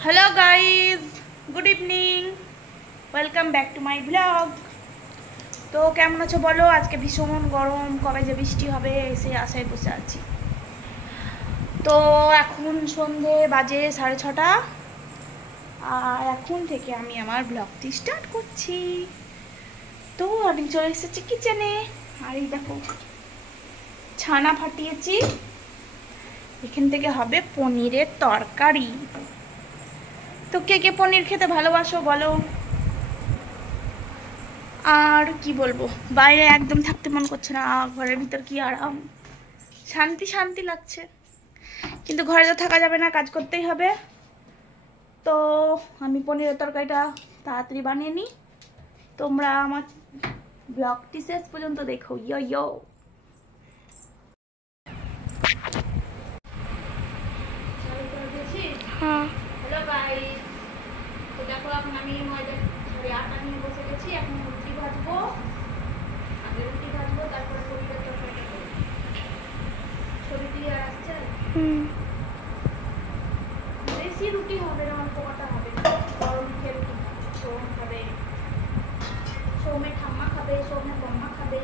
Hello guys, good evening, welcome back to my blog. तो কেমন আছো বলো। আজকে ভীষণ গরম, কবে যে বৃষ্টি হবে সেই আশায় বসে আছি। তো এখন সন্ধে বাজে 6:30 আর এখন থেকে আমি আমার ব্লগটি স্টার্ট করছি। তো আমি চলে এসেছি কিচেনে, আর এই দেখো ছানা ফাটিয়েছি, এখান থেকে হবে পনিরের তরকারি। তো কে কে পনির খেতে ভালোবাসো বলো। আর কি বলবো, বাইরে একদম থাকতে মন করছে না, ঘরের ভিতর কি আরাম, শান্তি শান্তি লাগছে। কিন্তু ঘরে তো থাকা যাবে না, কাজ করতেই হবে। তো আমি পনিরের তরকারিটা তাড়াতাড়ি বানিয়ে নিই, তোমরা আমার ব্লগটি শেষ পর্যন্ত দেখো। ইয়ো ইয়ো। হ্যাঁ, হ্যালো গাইস। তো দেখো এখন আমি আটা নিয়ে বসে গেছি। এখন রুটি ভাজবো, আগে রুটি ভাজবো, তারপরে পনিরের তরকারি করবো। ছবি দিয়ে আসছে, বেশি রুটি হবে না, অল্প কটা হবে। গরম মুখে রুটি সোম খাবে, সৌমের ঠাম্মা খাবে, সৌমের বম্মা খাবে।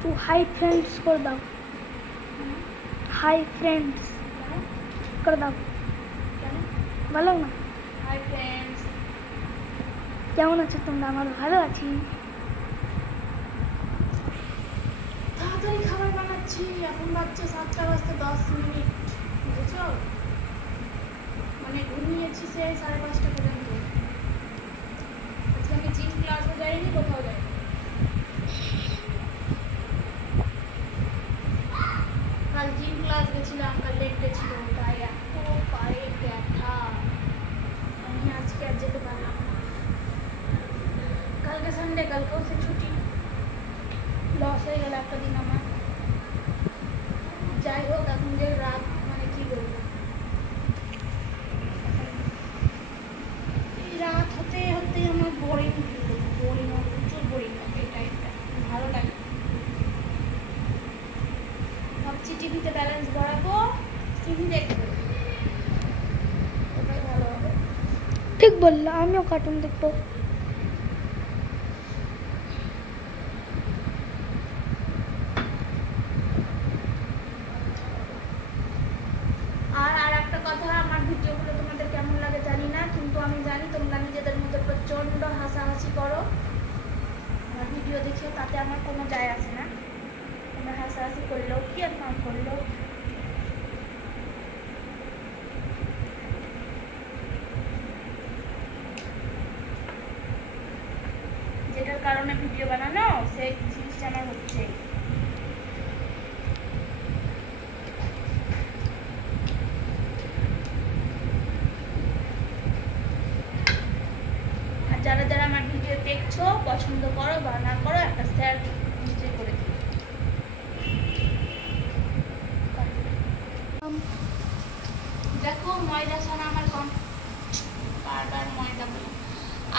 तू हाई फ्रेंड्स कर दाओ, हाई फ्रेंड्स कर दाओ, ভালো না? হাই ফ্রেন্ডস, কেমন আছো তোমরা? আমার ভালো আছি। তাড়াতাড়ি খাবার বানাচ্ছি। এখন বাজছে 7:10 বুঝেছো? মানে ঘুমিয়েছি সেই 5:30 পর্যন্ত। আজকে আমি জিম ক্লাসও যাইনি, কোথাও যাইনি। কাল জিম ক্লাস গেছিলাম, কাল লেট ডে ছিল, তাই এত পায়ে ব্যথা, আমি আজকে আর যেতে পারলাম না। কালকে সানডে, কালকেও সে ছুটি, লস হয়ে গেল একটা দিন আমার। যাই হোক, এখন যে রাত, মানে কি বলবো, এই রাত হতে হতে আমার বোরিং বোরিং প্রচুর বোরিং লাগে। এটা এটা ভালো লাগে। ভাবছি টিভিতে ব্যালেন্স বাড়াবো, টিভি দেখবো, ওটাই ভালো হবে। ঠিক বললা, আমিও কার্টুন দেখবো। আর একটা কথা, আমার ভিডিওগুলো তোমাদের কেমন লাগে জানি না, কিন্তু আমি জানি তোমরা নিজেদের মধ্যে প্রচন্ড হাসাহাসি করো আমার ভিডিও দেখে, তাতে আমার কোনো যায় আসে না। তোমরা হাসাহাসি করলেও কি আর না করলেও। যেটার কারণে ভিডিও বানানো, সেই জিনিসটা আমার হচ্ছে। আর যারা যারা আমার ভিডিও দেখছো, পছন্দ করো বা না করো, একটা শেয়ার নিশ্চয়ই করে দিও। দেখো ময়দা ছানা আমার বারবার ময়দা বলি,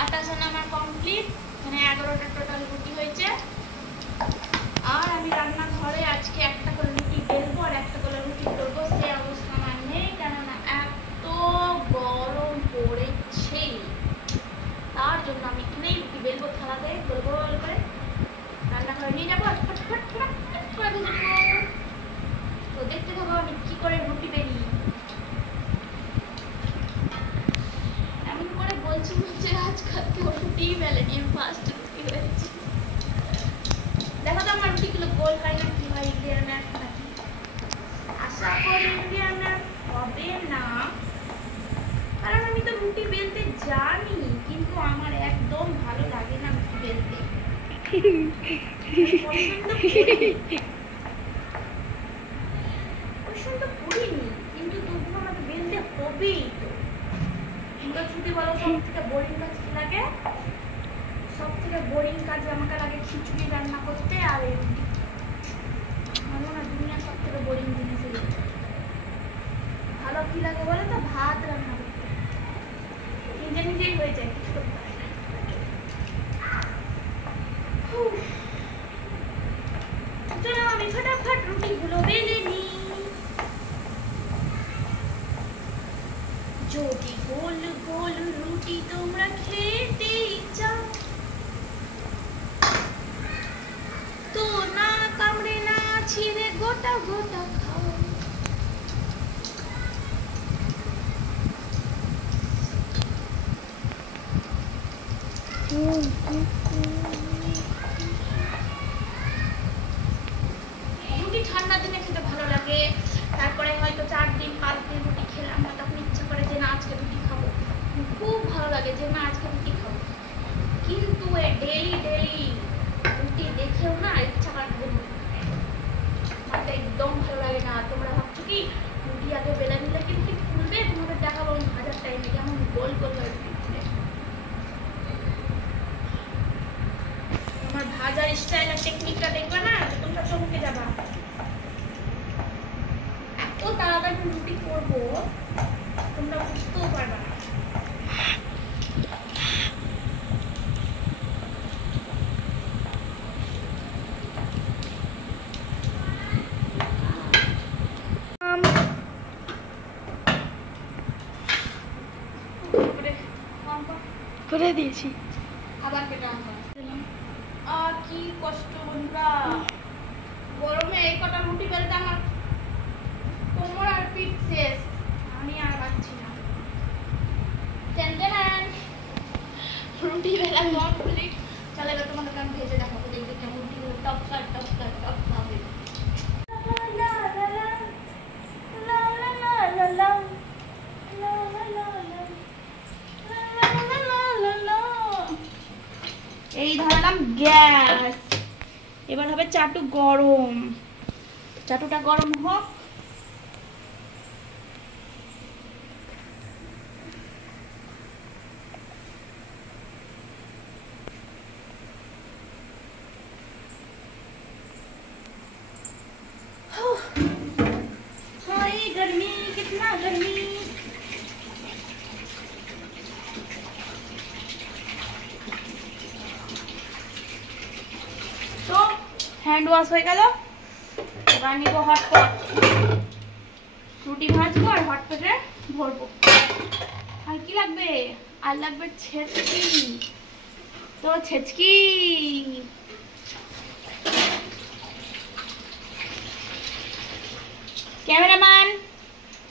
আটা ছানা আমার কমপ্লিট। এখানে 11টা টোটাল রুটি হয়েছে। আর আমি রান্নাঘরে আজকে একটা করে রুটি বেলবো আর একটা করে রুটি করবো, সে অবস্থা আমার নেই, কেননা এত গরম পড়েছে। তার জন্য আমি এখানেই রুটি বেলবো, থালাতে গোল গোল করে রান্নাঘরে নিয়ে যাবো, ফটফট করে ভেজে নেবো। তো দেখতে থাকো আমি কি করে রুটি বেলি। এমন করে বলছি যে আজকাল কেউ রুটিই বেলেনি, আমি ফার্স্ট রুটি বেলেছি। দেখো তো আমার রুটিগুলো গোল হয় না কি হয়, ইন্ডিয়ান ম্যাপ নাকি? আশা করি ইন্ডিয়ান ম্যাপ হবে না, কারণ আমি তো রুটি বেলতে জানি, কিন্তু আমার একদম ভালো লাগে না রুটি বেলতে। পছন্দ করিনি, কিন্তু তবু আমাকে বেলতে হবেই। তো তোমরা যদি বলো সব থেকে বোরিং কাজ কি লাগে, সব থেকে বোরিং কাজ আমাকে লাগে খিচুড়ি রান্না করতে। আর এই রুটি, আমার মনে হয় দুনিয়ার সব থেকে বোরিং জিনিস। ভালো কি লাগে বলে তো, ভাত রান্না করতে নিজে নিজেই হয়ে যায়, কিছু করতে হয় না। চলো আমি ফটাফট রুটিগুলো বেলে নিই। যদি গোল গোল রুটি তোমরা খেতে চাও তো না কামড়ে না ছিঁড়ে গোটা গোটা খাও। রুটি ঠান্ডার দিনে খেতে ভালো লাগে, তারপরে হয়তো 4 দিন 5 দিন রুটি খেলাম না, তখন ইচ্ছা করে যে না আজকে রুটি খাবো, খুব ভালো লাগে যে না আজকে রুটি খাবো। কিন্তু ডেলি ডেলি রুটি দেখেও না ইচ্ছা কাটবে না, আমার একদম ভালো লাগে না। তোমরা ভাবছো কি রুটি আগে বেলা নিলে কি রুটি ফুলবে? তোমাদের দেখাবো আমি ভাজার টাইমে কেমন গোল গোল হয় রুটি ফুলে। আমার ভাজার স্টাইল আর টেকনিকটা দেখবে না, তোমরা চমকে যাবা। এত তাড়াতাড়ি রুটি করবো তোমরা বুঝতেও পারবা না। করে দিয়েছি আবার পেটা অন করা কি কষ্ট বন্ধুরা, গরমে এই কটা রুটি বেলতে আমার কোমর আর পিঠ শেষ, আমি আর পাচ্ছি না। রুটি বেলা কমপ্লিট। চলো এবার তোমাদের আমি ভেজে দেখাবো, দেখবে কেমন রুটিগুলো টপকা টপকা টপকা হবে। এই ধরালাম গ্যাস, এবার হবে চাটু গরম। চাটুটা গরম হোক। हाय गर्मी, कितना गर्मी। तो হ্যান্ড ওয়াশ হয়ে গেল, এবার নিব হটপট, রুটি ভাজবো আর হটপটে ভরবো। আর কি লাগবে? আর লাগবে ছেচকি। তো ছেচকি कैमरामैन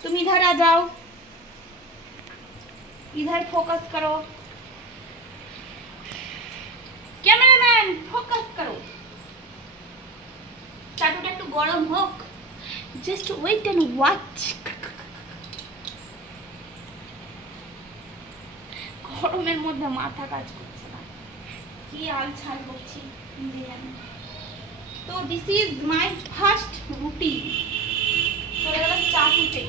तुम इधर आ जाओ, इधर फोकस करो, कैमरामैन फोकस करो। चाटुटा একটু গরম হোক, জাস্ট ওয়েট এন্ড ওয়াচ। গরমের মধ্যে মাথা কাজ করছে না, কি আলছাল করছি নিজে জানি। তো দিস ইজ মাই ফার্স্ট রুটি। চলে গেল চাটুতে।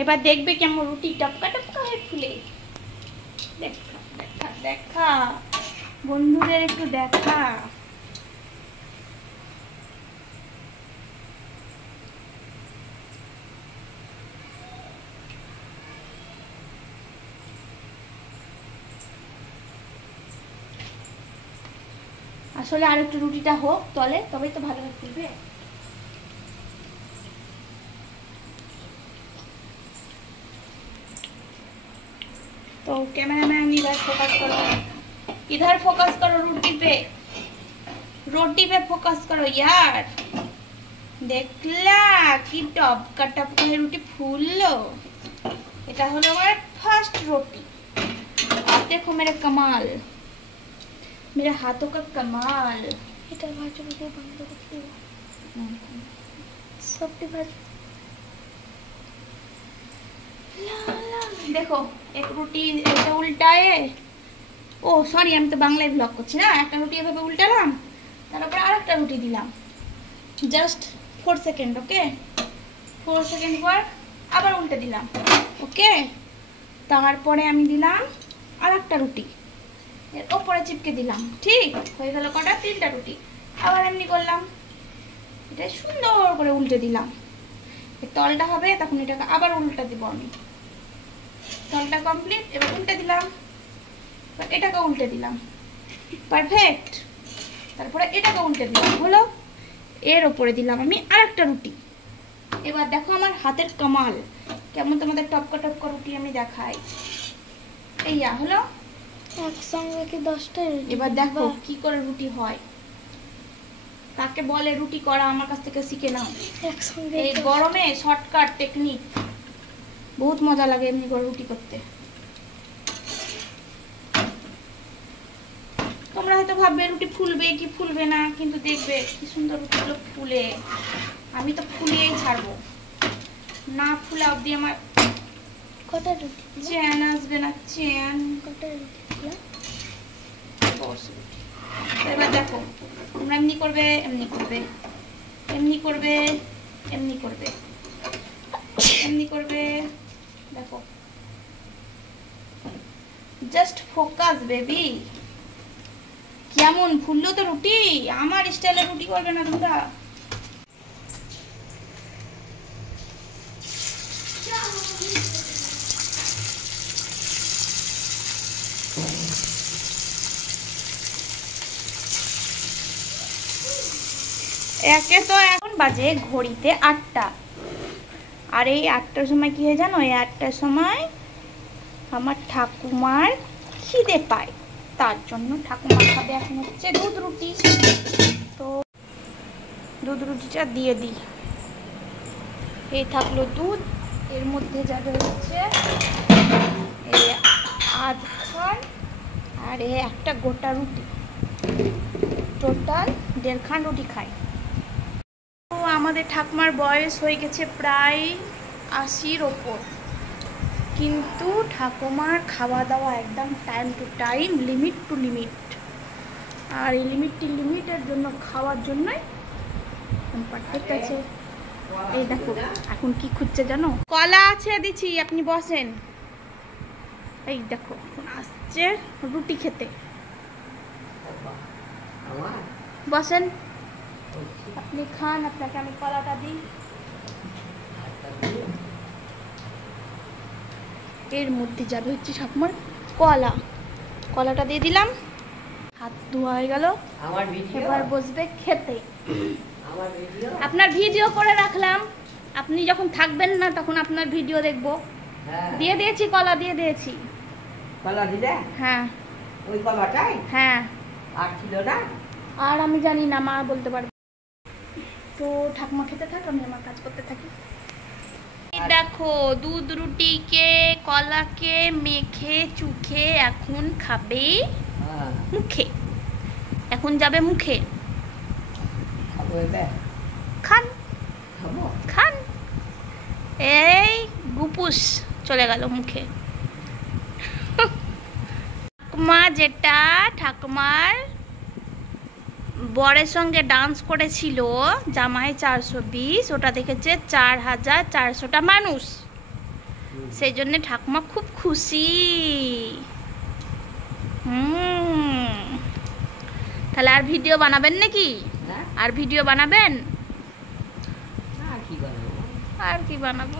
এবার দেখবে কেমন রুটি টপকা টপকা হয়ে ফুলে। দেখা দেখা দেখা বন্ধুদের একটু দেখা। আসলে আর একটু রুটিটা হোক তলে, তবেই তো ভালো ফুলবে। तो कैमरामैन इधर फोकस करो, इधर फोकस करो, रोटी पे फोकस करो यार। देखला कि टपका टपका রুটি ফুললো। এটা হলো আমার ফার্স্ট রুটি। आप देखो मेरा कमाल, मेरे हाथों का कमाल। এটা ভাজা দিয়ে বন্ধ করতে হবে, সবটি ভাজ। देखो एक रोटी এটা উল্টায়ে, ও সরি আমি তো বাংলায় ব্লগ করছি না। একটা রুটি এভাবে উল্টালাম, তারপর আরেকটা রুটি দিলাম, জাস্ট 4 সেকেন্ড। ওকে 4 সেকেন্ড পর আবার উল্টে দিলাম। ওকে তারপরে আমি দিলাম আরেকটা রুটি, এর ওপরে চিপকে দিলাম। ঠিক হয়ে গেল কটা? 3টা রুটি। আবার এমনি করলাম, এটা সুন্দর করে উল্টে দিলাম। এর তলটা হবে, তখন এটাকে আবার উল্টে দিব আমি। তলটা কমপ্লিট, এবার উল্টে দিলাম, এটাকে উল্টে দিলাম, পারফেক্ট। তারপরে এটাকে উল্টে দিলাম, হলো। এর ওপরে দিলাম আমি আরেকটা রুটি। এবার দেখো আমার হাতের কামাল কেমন, তোমাদের টপকা টপকা রুটি আমি দেখাই। এইয়া হলো। একসঙ্গে কি 10টা রুটি? এবার দেখো কি করে রুটি হয়, কাকে বলে রুটি করা, আমার কাছ থেকে শিখে নাও। একসঙ্গে এই গরমে শর্টকাট টেকনিক, বহুত মজা লাগে এমনি করে রুটি করতে। তোমরা হয়তো ভাববে রুটি ফুলবে কি ফুলবে না, কিন্তু দেখবে কি সুন্দর রুটিগুলো ফুলে। আমি তো ফুলিয়েই ছাড়বো, না ফুলা অবধি আমার কটা রুটি? চ্যান আসবে না, চ্যান। কটা রুটি দিলাম? এবার দেখো তোমরা এমনি করবে, এমনি করবে, এমনি করবে, এমনি করবে, এমনি করবে। দেখো জাস্ট ফোকাস বেবি। কেমন ফুললো তো রুটি, আমার স্টাইলে রুটি করবে না তোমরা। একে তো এখন বাজে ঘড়িতে 8টা, আর এই 8টার সময় কি হয় জানো, এই 8টার সময় আমার ঠাকুমার খিদে পায়, তার জন্য ঠাকুমা খাবে এখন হচ্ছে দুধ রুটি। তো দুধ রুটিটা দিয়ে দিই। এই থাকলো দুধ, এর মধ্যে যাবে হচ্ছে এই আধ খান আর এই একটা গোটা রুটি, টোটাল 1.5 খান রুটি খাই। তো আমাদের ঠাকুমার বয়স হয়ে গেছে প্রায় 80-র ওপর, কিন্তু ঠাকুমার খাওয়া দাওয়া একদম time to time, limit to limit. আর এই লিমিটের জন্য, খাওয়ার জন্যই পারফেক্ট আছে। এই দেখো এখন কি খুঁজছে জানো, কলা আছে দিচ্ছি, আপনি বসেন। এই দেখো এখন আসছে রুটি খেতে, বসেন আপনি খান, আপনাকে আমি কলাটা দিই। এর মধ্যে যাবে হচ্ছে ঠাকুমার কলা, কলাটা দিয়ে দিলাম, হাত ধোয়া হয়ে গেল, এবার বসবে খেতে। আপনার ভিডিও করে রাখলাম, আপনি যখন থাকবেন না তখন আপনার ভিডিও দেখবো। দিয়ে দিয়েছি, কলা দিয়ে দিয়েছি। কলা দিলে? হ্যাঁ। ওই কলাটাই? হ্যাঁ। আর ছিল না? আর আমি জানি না, মা বলতে পারবে। তো ঠাকুমা খেতে থাক, আমি আমার কাজ করতে থাকি। দেখো দুধ রুটিকে কলাকে মেখে চুখে এখন খাবে মুখে, এখন যাবে মুখে। খান খান। এই গুপুস চলে গেল মুখে। ঠাকুমা যেটা ঠাকুমার বরের সঙ্গে ডান্স করেছিল জামাই 420, ওটা দেখেছে 4400টা মানুষ, সেই জন্য ঠাকুমা খুব খুশি। তাহলে আর ভিডিও বানাবেন নাকি? আর ভিডিও বানাবেন? আর কি বানাবো?